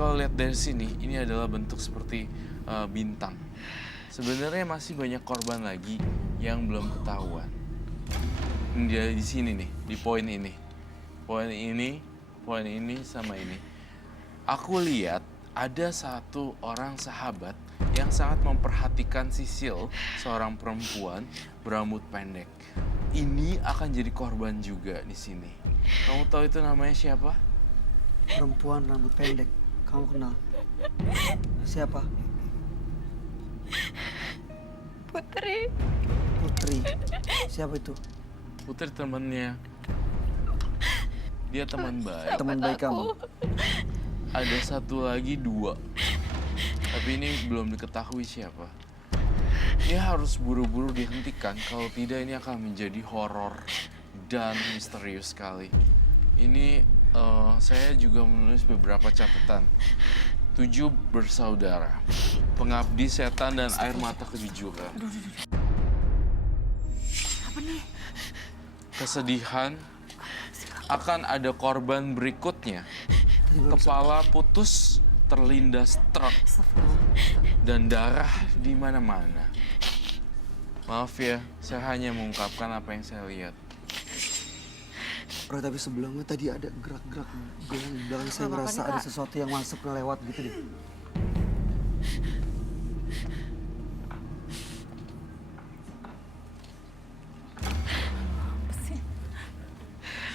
kalau lihat dari sini, ini adalah bentuk seperti bintang. Sebenarnya masih banyak korban lagi yang belum ketahuan. Dia di sini nih, di poin ini. Poin ini sama ini. Aku lihat ada satu orang sahabat yang sangat memperhatikan Sisil, seorang perempuan berambut pendek. Ini akan jadi korban juga di sini. Kamu tahu itu namanya siapa? Perempuan rambut pendek. Kamu kenal? Siapa? Putri. Putri. Siapa itu? Putri temannya. Dia teman baik. Teman baik kamu. Ada satu lagi, 2. Tapi ini belum diketahui siapa. Ini harus buru-buru dihentikan, kalau tidak ini akan menjadi horor dan misterius sekali. Ini saya juga menulis beberapa catatan. 7 bersaudara, pengabdi setan dan air mata kejujuran. Apa nih? Kesedihan, akan ada korban berikutnya. Kepala putus, terlindas truk, dan darah di mana-mana. Maaf ya, saya hanya mengungkapkan apa yang saya lihat. Roy, tapi sebelumnya tadi ada gerak-gerak di belakang saya ngerasa ada sesuatu yang masuk lewat gitu deh.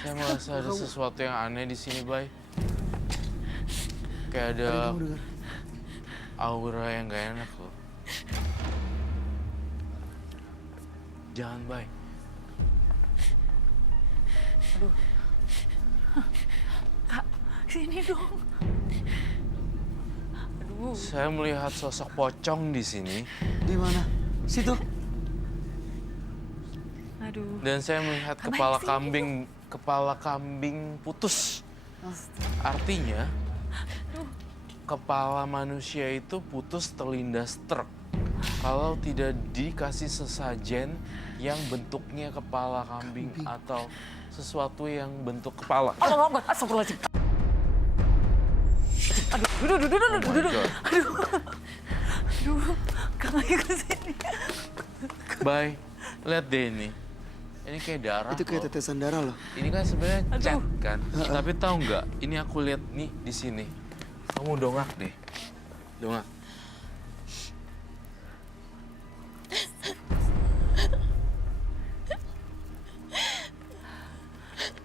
Saya merasa ada sesuatu yang aneh di sini, Bay. Kayak ada aura yang gak enak loh. Jangan, Bay. Aduh. Kak, sini dong. Aduh. Saya melihat sosok pocong di sini. Di mana? Situ. Aduh. Dan saya melihat kepala kambing putus. Artinya, kepala manusia itu putus terlindas truk. Kalau tidak dikasih sesajen yang bentuknya kepala kambing atau sesuatu yang bentuk kepala. Allah Akbar, astagfirullahaladzim. Aduh, Kak lagi ke sini. Bay, lihat deh ini. Ini kayak darah. Itu kayak tetesan darah loh. Ini kan sebenarnya cat kan. Tapi tahu nggak? Ini aku lihat nih di sini. Kamu dongak deh. Dongak.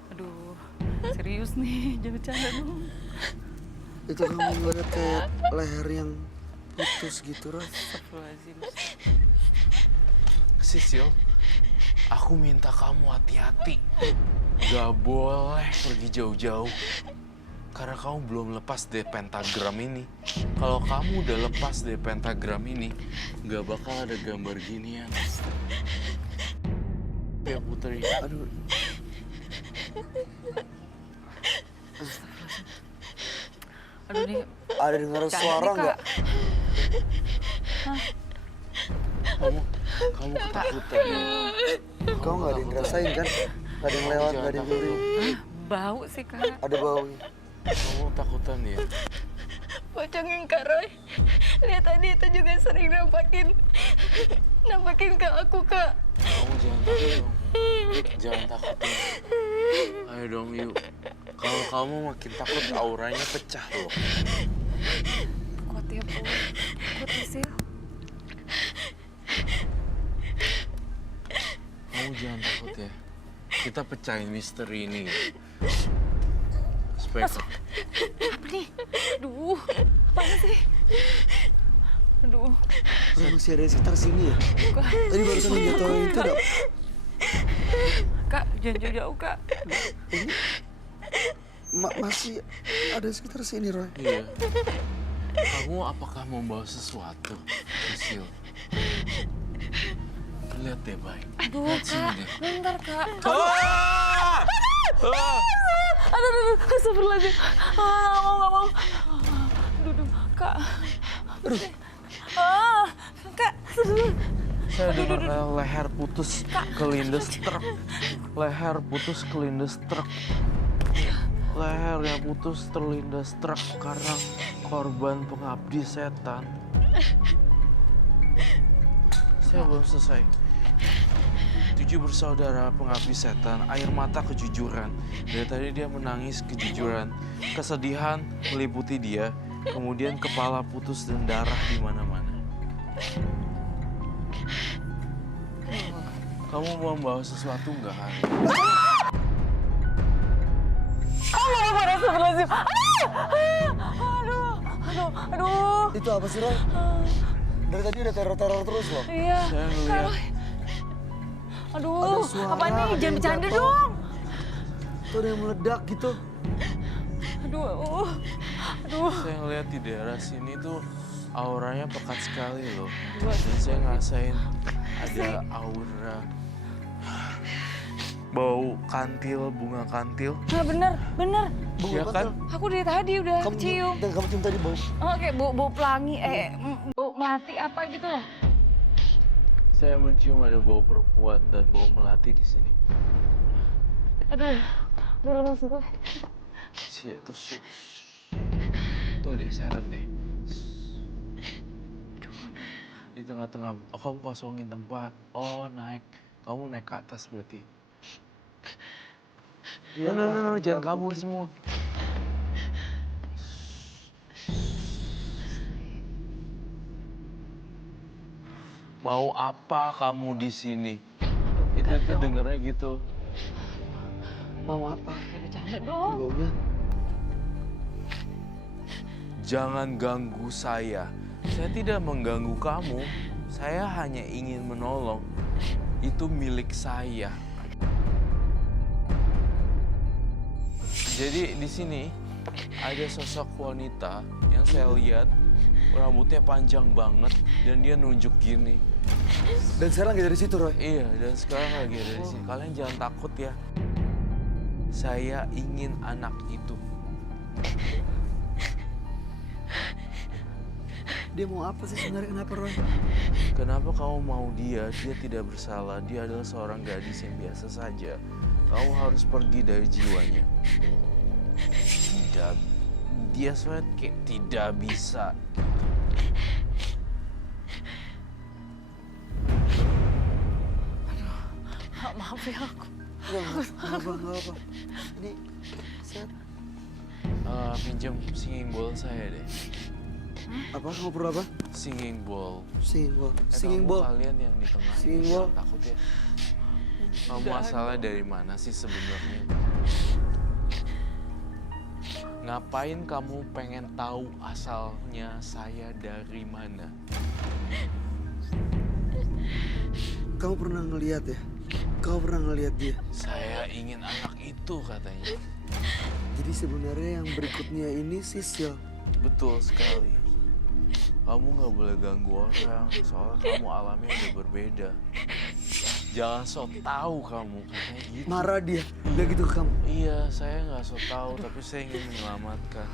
Aduh, serius nih, jangan bercanda dong. Itu kamu ngeliat kayak leher yang putus gitu, Roy. Astagfirullahaladzim. Sisil, aku minta kamu hati-hati. Gak boleh pergi jauh-jauh. Karena kamu belum lepas dari pentagram ini. Kalau kamu udah lepas dari pentagram ini, gak bakal ada gambar ginian. Ya Putri. Aduh. Aduh nih. Ada dengar suara nggak? Kamu ketakutan ya? Kamu nggak ada yang ngerasain kan? Nggak ada yang lewat, nggak ada yang nyuri. Bau sih, Kak. Ada baunya. Kamu takutan ya? Pocongin Kak Roy. Lihat tadi itu juga sering nampakin ke aku, Kak. Kamu jangan takut dong. Jangan takut dong. Ayo dong, yuk. Kalau kamu makin takut, auranya pecah loh. Kuat ya, Bu. Kuat ya, Sil. Kamu jangan takut ya. Kita pecahin misteri ini. Supaya Apa nih? Aduh, apaan sih? Aduh. Roy, masih ada di sekitar sini ya? Tadi barusan yang jatuhin itu ada. Kak, jangan jauh-jauh, Kak. Ini masih ada di sekitar sini, Roy. Iya. Kamu apakah membawa sesuatu, Sisil? Lihat deh, baik. Aduh, Lihat sini Kak. deh. Bentar, Kak. Ah! Astagfirullahaladzim. Nggak mau. Aduh, Kak. Kak. Saya dengar leher putus kelindes truk. Leher putus kelindes truk. lehernya putus terlindas truk karena korban pengabdi setan. Saya belum selesai. 7 bersaudara pengabdi setan, air mata kejujuran. Dari tadi dia menangis kejujuran. Kesedihan meliputi dia, kemudian kepala putus dan darah di mana-mana. Kamu mau membawa sesuatu nggak, Hari? Astagfirullahaladzim. Aduh. Itu apa sih, Roy? Dari tadi udah teror-teror terus loh. Iya. Saya ngeliat Aduh, Ada suara, apa nih? ada Jangan yang bercanda jatuh. dong. Tuh ada yang meledak gitu. Aduh. Saya ngeliat di daerah sini tuh auranya pekat sekali loh. Dan saya ngerasain ada aura bau kantil, bunga kantil. Nah, bener. Bau Ya apa kan? tuh? Aku dari tadi udah Kamu cium. dan kamu cium tadi bau. Oh, kayak bau pelangi, bau melati apa gitu loh. Saya mencium ada bau perempuan dan bau melati di sini. Aduh, lemes gue. Tuh deh, seret deh. Di tengah-tengah, oh kamu kosongin tempat. Oh naik, kamu naik ke atas berarti. No, jangan kabur semua. Mau apa kamu di sini? Itu dengernya gitu. Mau apa? Bercanda dong. Baunya. Jangan ganggu saya. Saya tidak mengganggu kamu. Saya hanya ingin menolong. Itu milik saya. Jadi di sini ada sosok wanita yang saya lihat rambutnya panjang banget dan dia nunjuk gini. Dan sekarang lagi dari situ, Roy. Iya, dan sekarang lagi ada di sini. Kalian jangan takut ya. Saya ingin anak itu. Dia mau apa sih sebenarnya? Kenapa, Roy? Kenapa kamu mau dia? Dia tidak bersalah. Dia adalah seorang gadis yang biasa saja. Kamu harus pergi dari jiwanya. Tidak. Dia soalnya kayak tidak bisa. Maaf ya aku. Enggak apa. Ini set. Pinjam singing bowl saya deh. Apa? Kamu perlu apa? Singing bowl. Singing ball. Kamu Singing ball. kalian yang di tengah Singing ini bowl. jangan takut ya. Kamu asalnya dari mana sih sebenarnya? Ngapain kamu pengen tahu asalnya saya dari mana? Kamu pernah ngelihat ya? Kau pernah ngelihat dia? Saya ingin anak itu katanya. Jadi sebenarnya yang berikutnya ini Sisil. Betul sekali. Kamu nggak boleh ganggu orang, soalnya kamu alamnya udah berbeda. Jangan sok tahu kamu, katanya gitu. Marah dia. Udah gitu ke kamu. Iya, saya nggak sok tahu, tapi saya ingin menyelamatkan.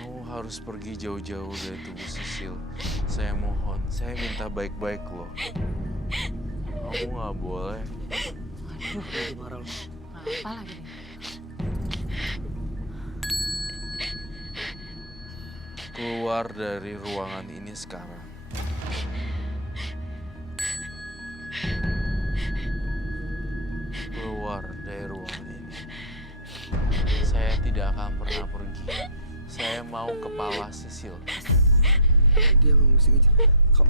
Kamu harus pergi jauh-jauh dari tubuh Sisil. Saya mohon, saya minta baik-baik loh. Kamu nggak boleh. Lagi marah loh. Apa lagi nih? Keluar dari ruangan ini sekarang. Keluar dari ruangan ini. Saya tidak akan pernah pergi. Saya mau kepala Sisil. Dia mau musik aja. Kok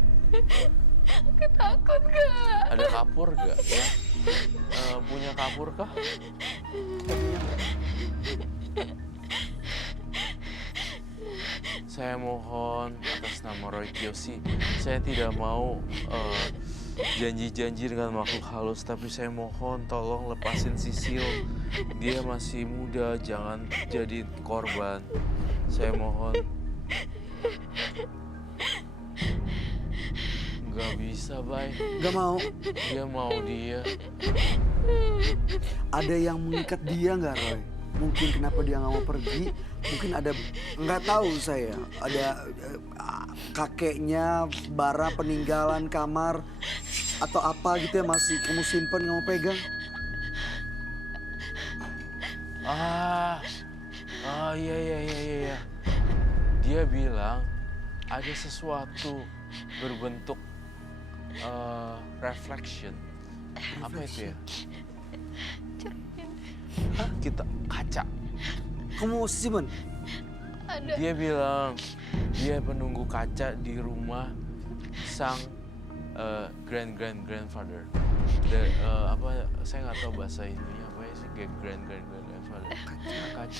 Aku takut gak? Ada kapur gak ya? Punya kapur kah? Saya mohon atas nama Roy Kiyoshi, saya tidak mau janji-janji dengan makhluk halus, tapi saya mohon tolong lepasin Sisil. Dia masih muda, jangan jadi korban. Saya mohon. Gak bisa, Bay. nggak mau? Dia mau dia. Ada yang mengikat dia nggak, Roy? mungkin kenapa dia nggak mau pergi, mungkin ada, nggak tahu saya, ada kakeknya, barang peninggalan kamar, atau apa gitu ya masih kamu simpen nggak mau pegang. Iya. Dia bilang ada sesuatu berbentuk reflection. Apa itu ya? Kita kaca. Kamu mau simpen? Ada. Dia bilang dia penunggu kaca di rumah sang grandfather. Apa saya nggak tahu bahasa ininya apa ya sih, grandfather.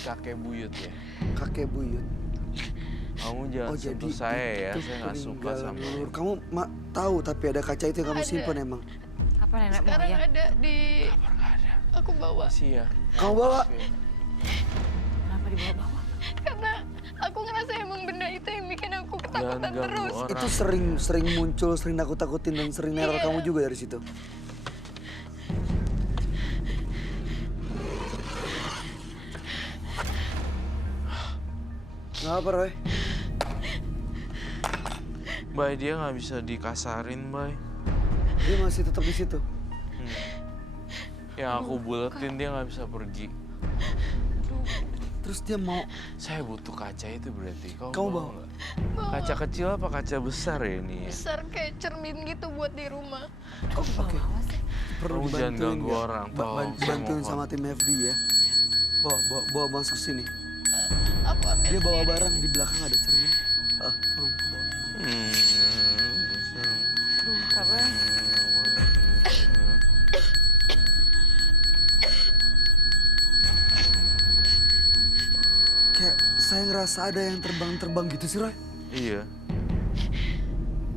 Kakek buyut ya. Kakek buyut. Kamu jangan sentuh saya ya, itu saya nggak suka peninggalan sama leluhur. Kamu tahu tapi ada kaca itu yang kamu Ada. simpen emang. Apa nenek Sekarang moyang? ada di... Kabar nggak ada. Aku bawa. Masih ya. Kamu bawa? Oke. Kenapa dibawa-bawa? Karena aku ngerasa emang benda itu yang bikin aku ketakutan ganggu terus. orang. Itu sering muncul, sering nakut-takutin dan sering neror Iya. kamu juga dari situ. Nggak apa, Roy? Bay, dia nggak bisa dikasarin, Bay. Dia masih tetap di situ. Yang aku buletin dia nggak bisa pergi. Terus dia mau, Saya butuh kaca itu berarti. Kamu bawa? nggak? Kaca kecil apa kaca besar ya ini ya? Besar kayak cermin gitu buat di rumah. Kok bawa sih? perlu Kamu jangan dibantuin ganggu nggak? orang, tolong, saya Bantuin mohon. sama tim FD ya. Bawa masuk sini. Aku ambil Dia bawa sendiri. barang di belakang ada cermin. Tolong bawa. Aduh, kabar. Kayak saya ngerasa ada yang terbang-terbang gitu sih, Roy. Iya.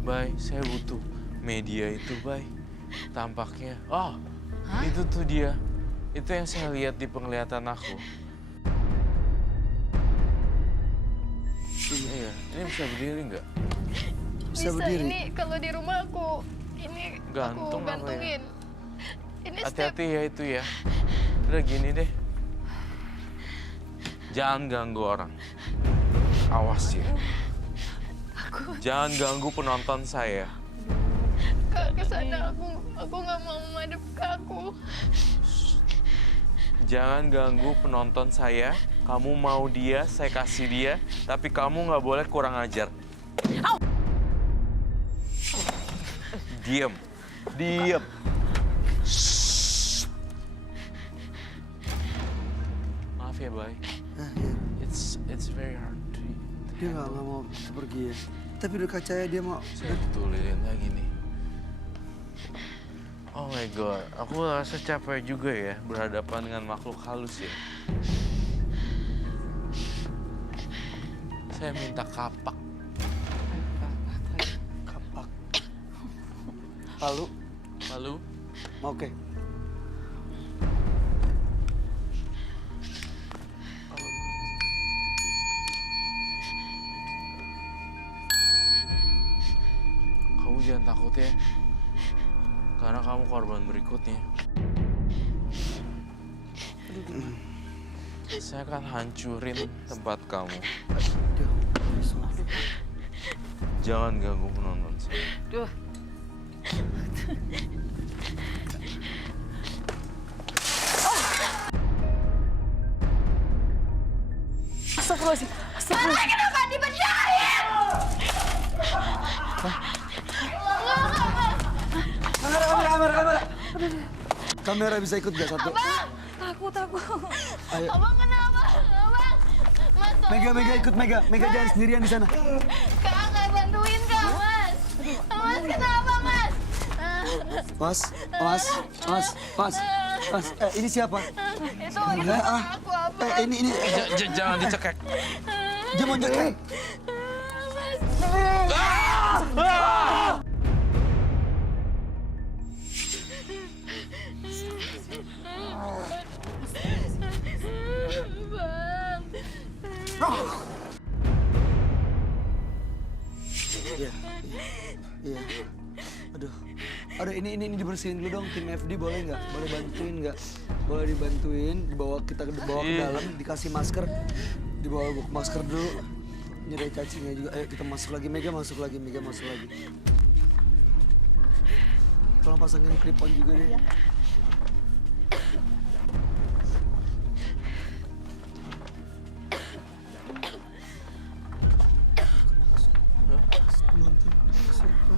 Bay, saya butuh media itu, Bay. Tampaknya. Oh, itu tuh dia. Itu yang saya lihat di penglihatan aku. Iya, ini bisa berdiri nggak? Bisa berdiri. Ini kalau di rumah aku ini Gantung aku apa ya? gantungin. Ini step. Hati-hati ya itu ya. Udah gini deh. Jangan ganggu orang. Awas ya. Jangan ganggu penonton saya. Kak, kesana aku nggak mau madep ke aku. Jangan ganggu penonton saya. Kamu mau dia, saya kasih dia. Tapi kamu nggak boleh kurang ajar. Diem. Diem. Shh. Maaf ya, Bay. Nah, ya. It's very hard to... Dia nggak mau pergi ya. Tapi udah kacanya dia mau. Saya butuh lilin lagi nih. Oh my god, aku rasa capek juga ya berhadapan dengan makhluk halus ya. Saya minta kapak. Kapak. Lalu, Lalu, oke. kamu jangan takut ya. Karena kamu korban berikutnya. Saya akan hancurin tempat kamu. Jangan ganggu penonton saya. Duh. Astagfirullahaladzim. Astagfirullahaladzim. Kenapa dipecahin? Kamera. Kamera bisa ikut gak satu? Takut. Ayo. Abang kenapa? Abang, Mas tolong, Mega ikut Mega. Mega jangan sendirian di sana. Kak, nggak bantuin Kak, Mas. Mas kenapa, Mas? Mas. Ini siapa? Itu lagi sama aku, Abang. Ini. Jangan dicekek. Dia mau nyekek. Bang. Iya. Aduh. Aduh ini dibersihin dulu dong tim FD boleh nggak? Boleh bantuin nggak? Boleh dibantuin, kita dibawa ke dalam, dikasih masker, dibawa ke masker dulu. Ini ada cacingnya juga. Ayo kita masuk lagi, Mega masuk lagi. Tolong pasangin clip on juga deh. Penonton, siapa?